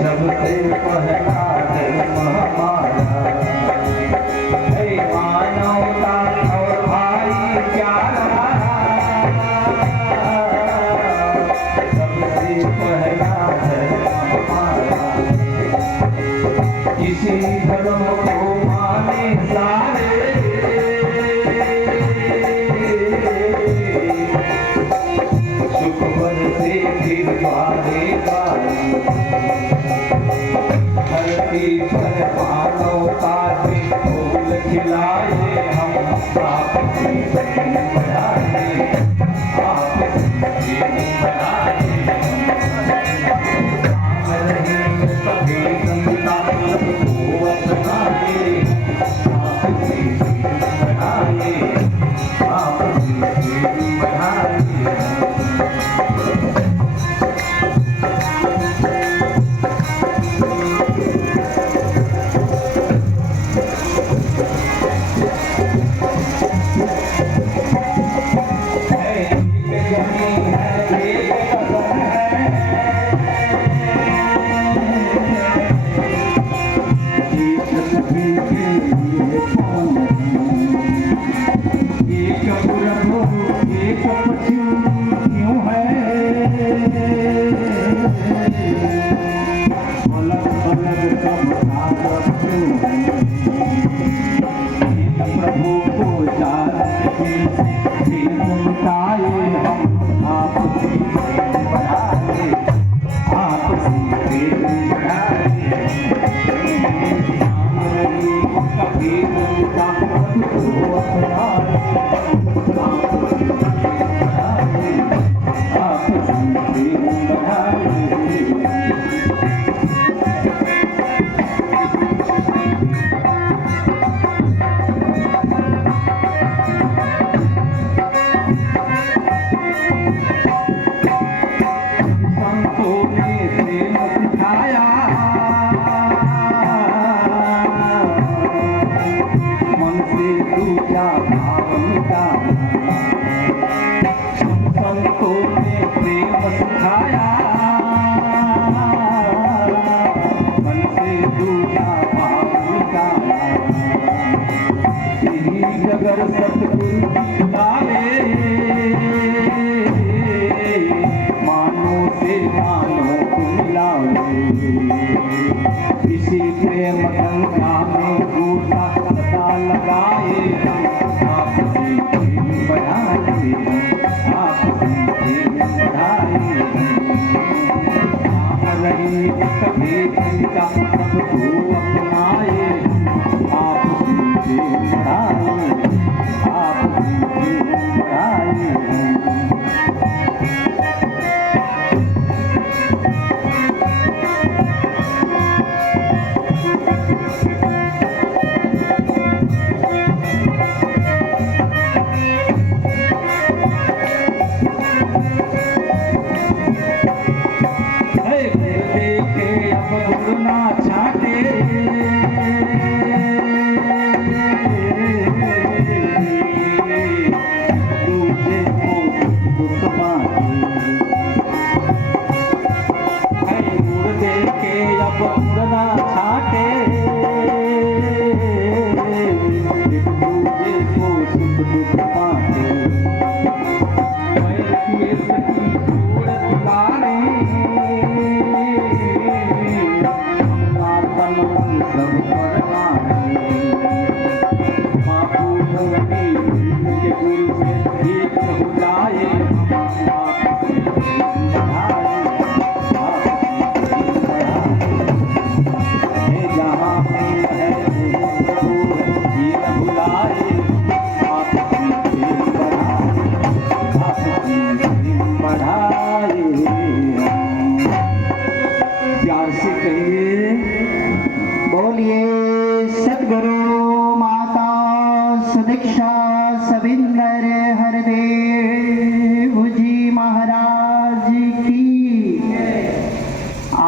सबसे पहला धर्म हमारा है मानवता और भाईचारा। सबसे पहला धर्म हमारा, इसी धर्म को माने सारे। सुख बरसे फिर बारे बारे, धरती पर मानवता के फूल खिलाए हम। आपकी प्रेम बढ़ाए, आपकी प्रेम बढ़ाए। हम रहेंगे सभी जनता को अपनाए, आपकी प्रेम बढ़ाए, आपकी प्रेम बढ़ाए। अगर सतगुरु लावे, मानो से मानो को मिलावे। इसी प्रेम गंगा में गोता सदा लगाए। आपसी प्रेम बढ़ाए, आपसी प्रेम बढ़ाए। नाम रही कभी चिंता सबको अपनाए।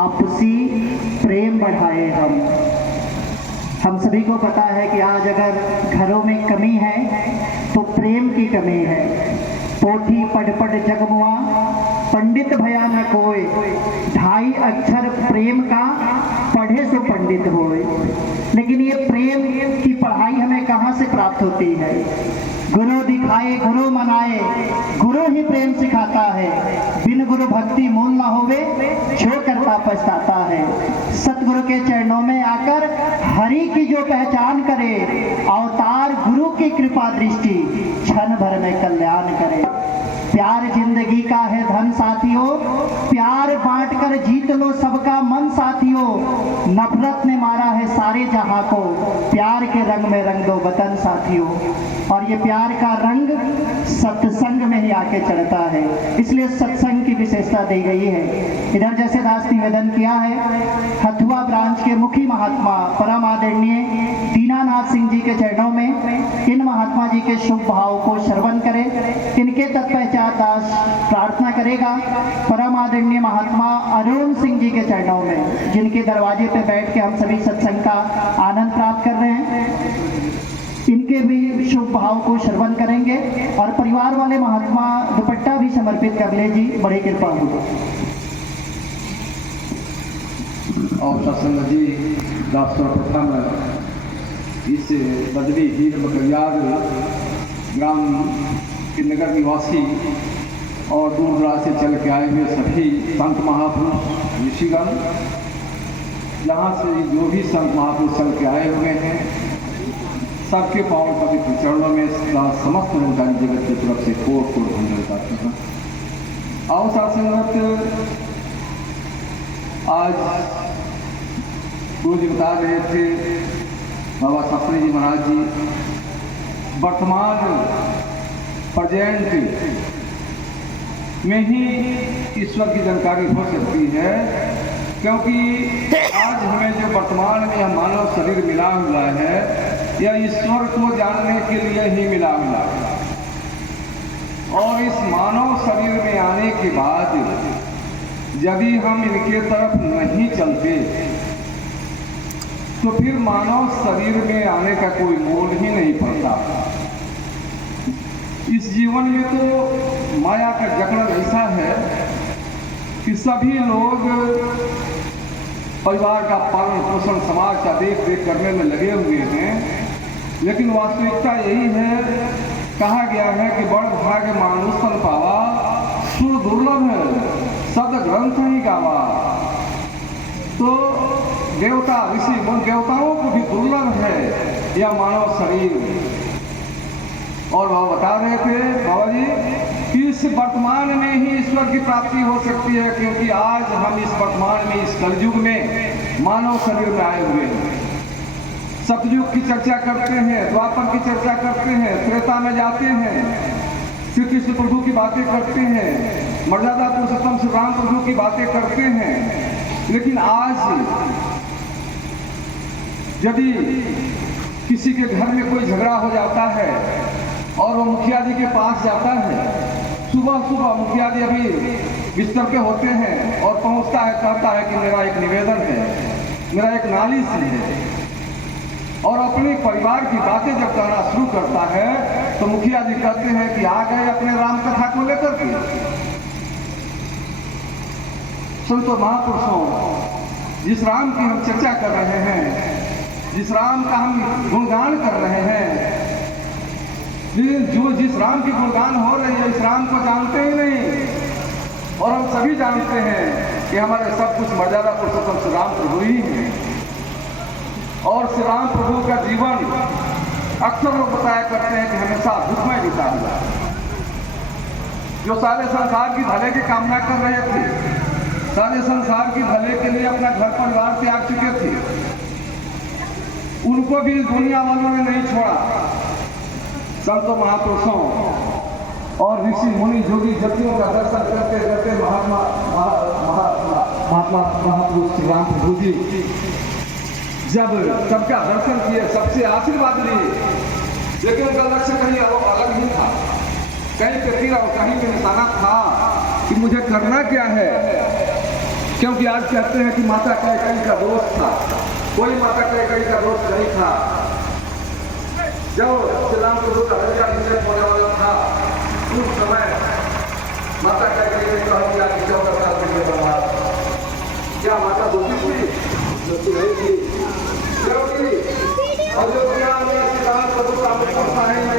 आपसी प्रेम बढ़ाए, हम सभी को पता है कि आज अगर घरों में कमी है तो प्रेम की कमी है। पोथी पढ़ पढ़ जगमुआ पंडित भया न कोय, ढाई अक्षर प्रेम का पढ़े सो पंडित होए। लेकिन ये प्रेम की पढ़ाई हमें कहाँ से प्राप्त होती है? गुरु दिखाए गुरु मनाए, गुरु ही प्रेम सिखाता है। बिन गुरु भक्ति मूल न होवे, जो करता पछताता है। सतगुरु के चरणों में आकर हरि की जो पहचान करे, अवतार गुरु की कृपा दृष्टि क्षण भर में कल्याण करे। प्यार जिंदगी का है धन साथियों, प्यार बांट कर जीत लो सबका मन साथियों। नफरत ने मारा है सारे जहां को, प्यार के रंग में रंग दो वतन साथियों। और ये प्यार का रंग सत्संग में ही आके चढ़ता है, इसलिए सत्संग की विशेषता दी गई है। इधर जैसे दास निवेदन किया है, हथुआ ब्रांच के मुखी महात्मा परम आदरणीय दीनानाथ सिंह जी के चरणों में इन महात्मा जी के शुभ भाव को श्रवण करें। इनके तत्पश्चात दास प्रार्थना करेगा परम आदरणीय महात्मा अरुण सिंह जी के चरणों में, जिनके दरवाजे पे बैठ के हम सभी सत्संग का आनंद प्राप्त कर रहे हैं। इनके भी शुभ भाव को श्रवण करेंगे और परिवार वाले महात्मा दुपट्टा भी समर्पित कर ले जी, बड़ी कृपा होगी। और सत्संग जी दास सर्वप्रथम इस बदली हीर बकरियार ग्राम के नगर निवासी और दूर दराज से चल के आए हुए सभी संत महापुरुष ऋषिगण, यहाँ से जो भी संत महापुरुष चल के आए हुए हैं, सबके पावन पवित्र चरणों में समस्त निरंकारी जगत की तरफ से कोट कोट वंदन करते हैं। आओ सत्संगत, आज गुरु जी बता रहे थे, बाबा शास्त्री जी महाराज जी, वर्तमान प्रेजेंट में ही ईश्वर की जानकारी हो सकती है, क्योंकि आज हमें जो वर्तमान में यह मानव शरीर मिला हुआ है, यह ईश्वर को जानने के लिए ही मिला हुआ है। और इस मानव शरीर में आने के बाद यदि हम इनके तरफ नहीं चलते तो फिर मानव शरीर में आने का कोई मोल ही नहीं पड़ता। इस जीवन में तो माया का जकड़न ऐसा है कि सभी लोग परिवार का पालन पोषण, समाज का देख रेख करने में लगे हुए हैं, लेकिन वास्तविकता यही है, कहा गया है कि बड़ भाग्य मानुष तन पावा, सुर दुर्लभ है सद ग्रंथ ही गावा। तो देवता ऋषि मुनि देवताओं को भी दुर्लभ है यह मानव शरीर। और वह बता रहे थे बाबा जी कि इस वर्तमान में ही ईश्वर की प्राप्ति हो सकती है, क्योंकि आज हम इस वर्तमान में, इस कलयुग में मानव शरीर में आए हुए हैं। सतयुग की चर्चा करते हैं, द्वापर की चर्चा करते हैं, त्रेता में जाते हैं, श्री कृष्ण प्रभु की बातें करते हैं, मर्यादा पुरुषोत्तम श्री राम प्रभु की बातें करते हैं। लेकिन आज यदि किसी के घर में कोई झगड़ा हो जाता है और वो मुखिया जी के पास जाता है, सुबह सुबह मुखिया जी अभी बिस्तर पे होते हैं और पहुंचता है, कहता है कि मेरा एक निवेदन है, मेरा एक नालिश है, और अपने परिवार की बातें जब कहना शुरू करता है तो मुखिया जी कहते हैं कि आ गए अपने राम कथा को लेकर के। संतो महापुरुषों, जिस राम की हम चर्चा कर रहे हैं, जिस राम का हम गुणगान कर रहे हैं, जो जिस राम की गुणगान हो रही है, इस राम को जानते ही नहीं। और हम सभी जानते हैं कि हमारे सब कुछ मर्यादा पुरुषोत्तम श्री राम प्रभु ही हैं। और श्री राम प्रभु का जीवन अक्सर लोग बताया करते हैं कि हमेशा दुखमय बीता हुआ। जो सारे संसार की भले की कामना कर रहे थे, सारे संसार की भले के लिए अपना घर परिवार त्याग चुके थे, उनको भी दुनिया वालों ने नहीं छोड़ा। संतों महापुरुषों और ऋषि मुनि जोगी जतियों का दर्शन करते करते महापुरुष श्री राम प्रभु जी जब सबका दर्शन किए, सबसे आशीर्वाद लिए, लेकिन उनका लक्ष्य कहीं अलग ही था। कहीं पे तीर और कहीं पे निशाना था कि मुझे करना क्या है। क्योंकि आज कहते हैं कि माता कैकेयी का दोष था, कोई माता कैकेयी का दोष नहीं था। जब श्री राम प्रभु का हत्या निषेध होने वाला था, उस समय माता कैकेयी ने कह दिया कि 14 साल के वनवास। क्या माता दोषी थी? दोषी नहीं थी, क्योंकि अयोध्या में श्री राम प्रभु का मुकुट पहनने